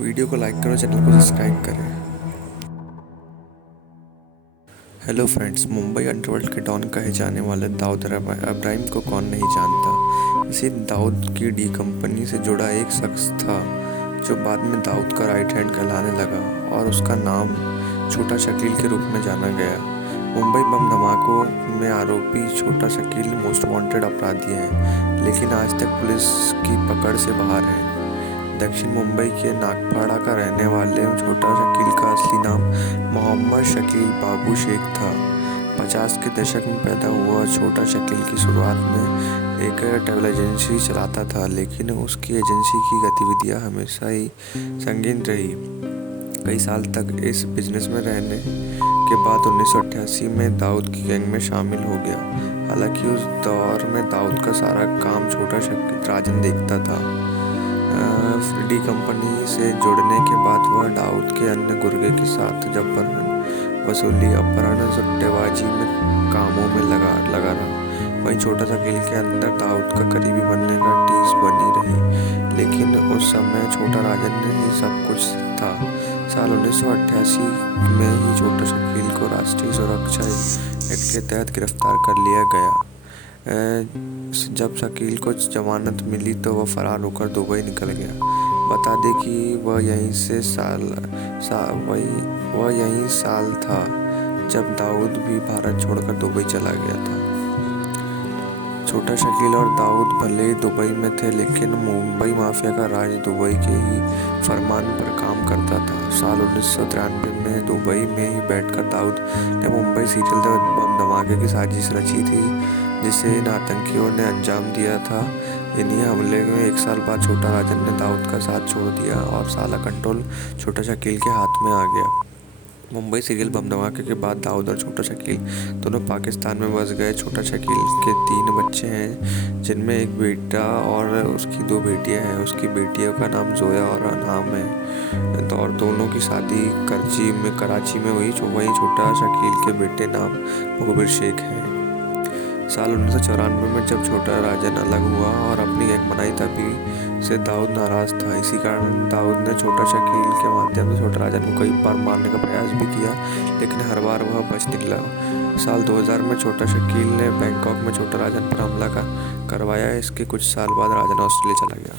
Video को like करो, channel को सब्सक्राइब करें। हेलो फ्रेंड्स, मुंबई अंडरवर्ल्ड के डॉन कहे जाने वाले दाऊद इब्राहिम को कौन नहीं जानता। इसी दाऊद की डी कंपनी से जुड़ा एक शख्स था जो बाद में दाऊद का राइट हैंड कहलाने लगा और उसका नाम छोटा शकील के रूप में जाना गया। मुंबई बम धमाकों में आरोपी छोटा शकील मोस्ट वांटेड अपराधी है, लेकिन आज तक पुलिस की पकड़ से बाहर है। दक्षिण मुंबई के नागपाड़ा का रहने वाले छोटा शकील का असली नाम मोहम्मद शकील बाबू शेख था। 50 के दशक में पैदा हुआ छोटा शकील की शुरुआत में एक ट्रैवल एजेंसी चलाता था, लेकिन उसकी एजेंसी की गतिविधियां हमेशा ही संगीन रही। कई साल तक इस बिजनेस में रहने के बाद 1988 में दाऊद की गैंग में शामिल हो गया। हालांकि उस दौर में दाऊद का सारा काम छोटा शकील राजन देखता था। डी कंपनी से जुड़ने के बाद वह दाऊद के अन्य गुर्गे के साथ जबरन वसूली, अपहरण, सट्टेबाजी में कामों में लगा रहा। वहीं छोटा शकील के अंदर दाऊद का करीबी बनने का टीस बनी रही, लेकिन उस समय छोटा राजन ही सब कुछ था। साल 1988 में ही छोटा शकील को राष्ट्रीय सुरक्षा एक्ट के तहत गिरफ्तार कर लिया गया। जब शकील को जमानत मिली तो वह फरार होकर दुबई निकल गया। बता दें कि वह यही साल था जब दाऊद भी भारत छोड़कर दुबई चला गया था। छोटा शकील और दाऊद भले ही दुबई में थे, लेकिन मुंबई माफिया का राज दुबई के ही फरमान पर काम करता था। साल 1993 में दुबई में ही बैठकर दाऊद ने मुंबई सीरियल बम धमाके की साजिश रची थी, जिसे इन आतंकियों ने अंजाम दिया था। इन्हीं हमले में एक साल बाद छोटा राजन ने दाऊद का साथ छोड़ दिया और साला कंट्रोल छोटा शकील के हाथ में आ गया। मुंबई सीरियल बम धमाके के बाद दाऊद और छोटा शकील दोनों पाकिस्तान में बस गए। छोटा शकील के 3 बच्चे हैं, जिनमें एक बेटा और उसकी 2 बेटियां हैं। उसकी बेटियों का नाम जोया और अनाम है और दोनों की शादी कराची में हुई। वहीं छोटा शकील के बेटे नाम मुखबिर शेख है। साल 1994 में जब छोटा राजन अलग हुआ और अपनी गैंग बनाई, तभी से दाऊद नाराज था। इसी कारण दाऊद ने छोटा शकील के माध्यम से छोटा राजन को कई बार मारने का प्रयास भी किया, लेकिन हर बार वह बच निकला। साल 2000 में छोटा शकील ने बैंकॉक में छोटा राजन पर हमला करवाया। इसके कुछ साल बाद राजन ऑस्ट्रेलिया चला गया।